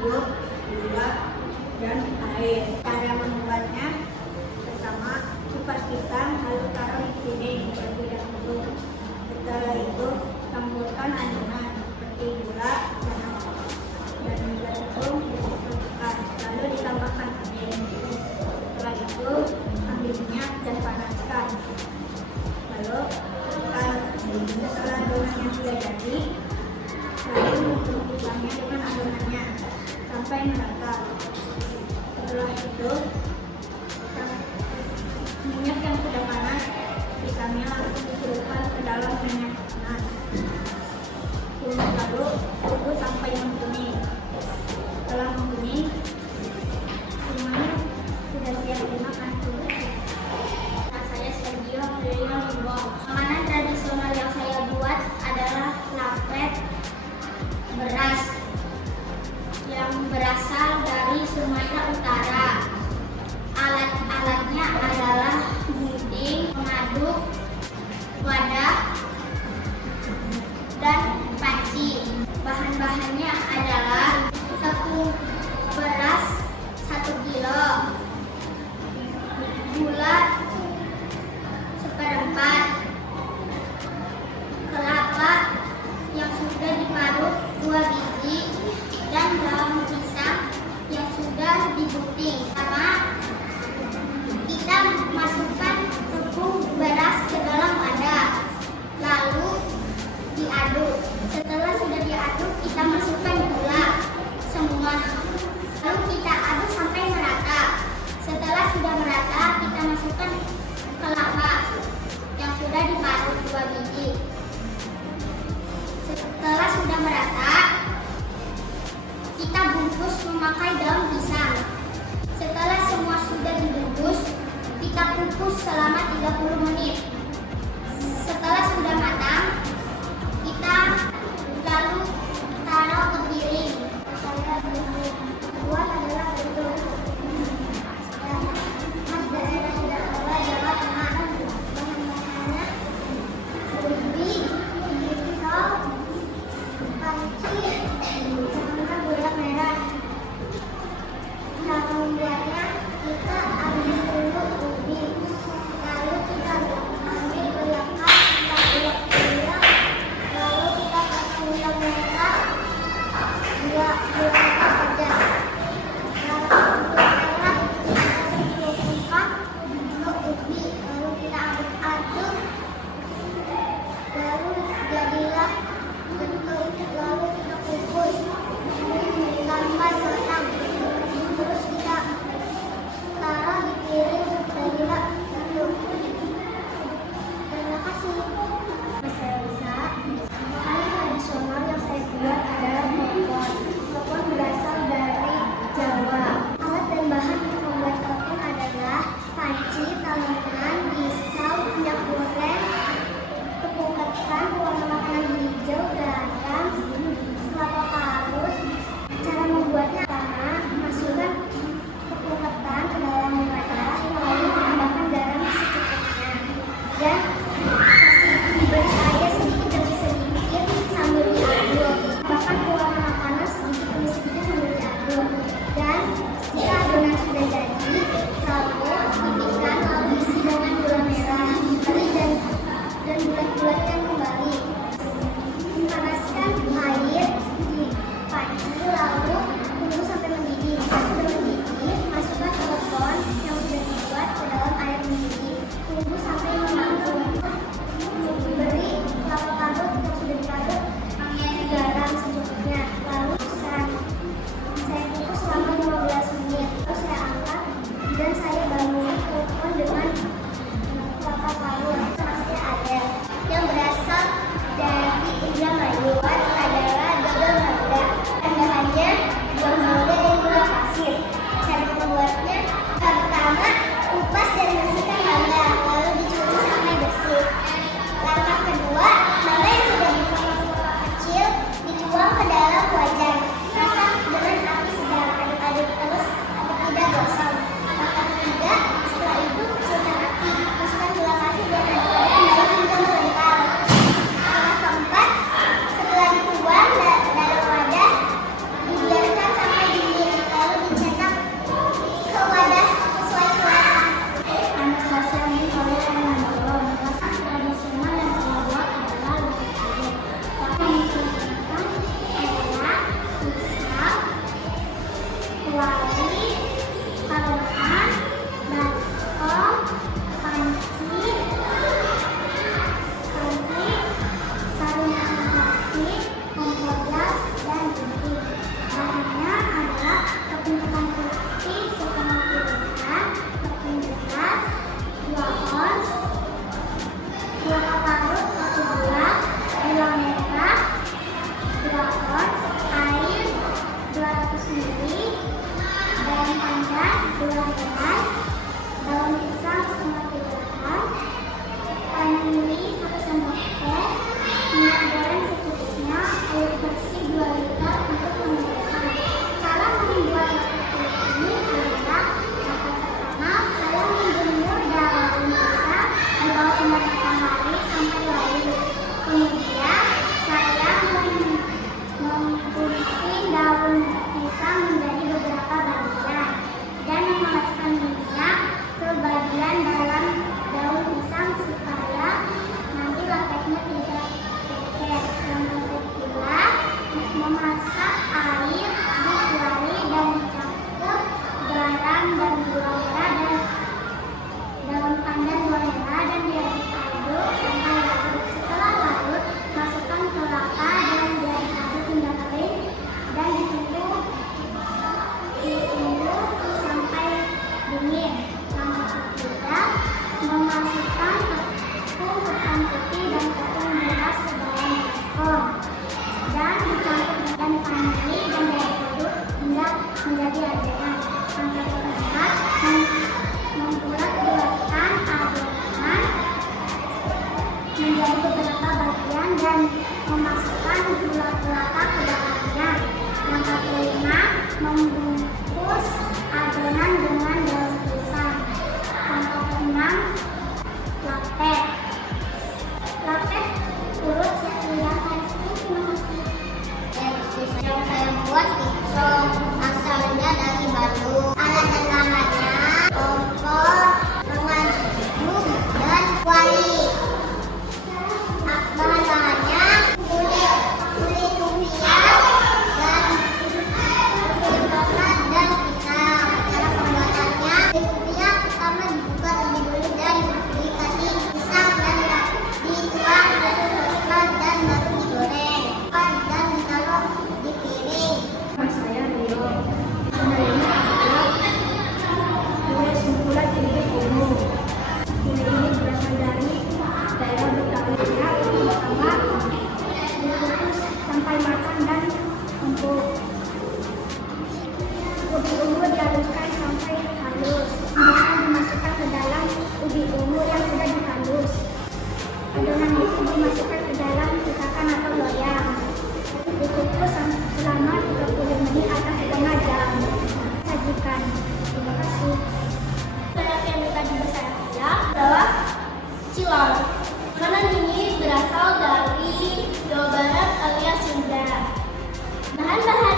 sayur, gula, dan air. Cara membuatnya: pertama, dipastikan lalu taruh di piring terlebih dahulu. Setelah itu, campurkan adonan seperti gula dan tepung dicampurkan, lalu ditambahkan air. Setelah itu, ambil minyak dan panaskan. Lalu, setelah adonannya sudah jadi, lalu tumpukkannya dengan adonannya sampai merata. Setelah itu, minyak yang sudah panas ikannya langsung dicelupkan ke dalam minyak panas. Lalu tunggu sampai mengkuning. Setelah mengkuning, semuanya sudah siap dimakan. Saya Sergio Lilino Limbong. Makanan tradisional yang saya buat adalah lapet beras yang berasal dari Sumatera Utara. Alat-alatnya adalah gunting, pengaduk, wadah, dan panci. Bahan-bahannya adalah tepung beras 1 kilo, gula 1/4, kelapa yang sudah diparut 2 biji, dan daun pisang yang sudah digunting. Pertama, kita masukkan tepung beras ke dalam wadah, lalu diaduk. Setelah sudah diaduk, kita masukkan gula semua, lalu kita aduk sampai merata. Setelah sudah merata, kita masukkan kelapa yang sudah diparut 2 biji. Setelah sudah merata, kita bungkus memakai daun pisang. Setelah semua sudah dibungkus, kita kukus selama 30 menit. Setelah sudah matang, kita lalu taruh ke piring. Saya buat adalah bentuk khas daerah Jawa, Jawa Tengah. Bahan-bahannya ubi, pisau, panci, sama gula merah. Cara membuatnya, kita ambil dulu ubi, lalu kita ambil kelapa, kita ulek dulu. membungkus adonan dengan daun pisang. Contoh 6, lapet. Lapet urut yang saya buat pisau, asalnya dari batu. Alat dan bahannya kompor, mengandung dan kuali. Bahan-bahannya kulit lumpia dan kulit coklat dan pisang. Cara pembuatannya, kulit lumpia pertama dibuka terlebih dulu dan dikasih pisang dan dituang susu coklat dan baru digoreng dan ditaruh di piring. Saya Rio. Channel ini adalah kue sungkulan ubi ungu. Kue ini berasal dari daerah Betawi. Pertama dikukus sampai matang dan empuk. Ubi ungu dihaluskan sampai halus. Kemudian dimasukkan ke dalam ubi ungu yang sudah dihalus. Adonan itu dimasukkan ke dalam cetakan atau loyang. Dikukus selama 30 menit atau setengah jam. Sajikan. Terima kasih. Produk yang tadi saya adalah cilok. Makanan ini berasal dari Jawa Barat alias Sunda. Bahan-bahan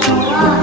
bawah.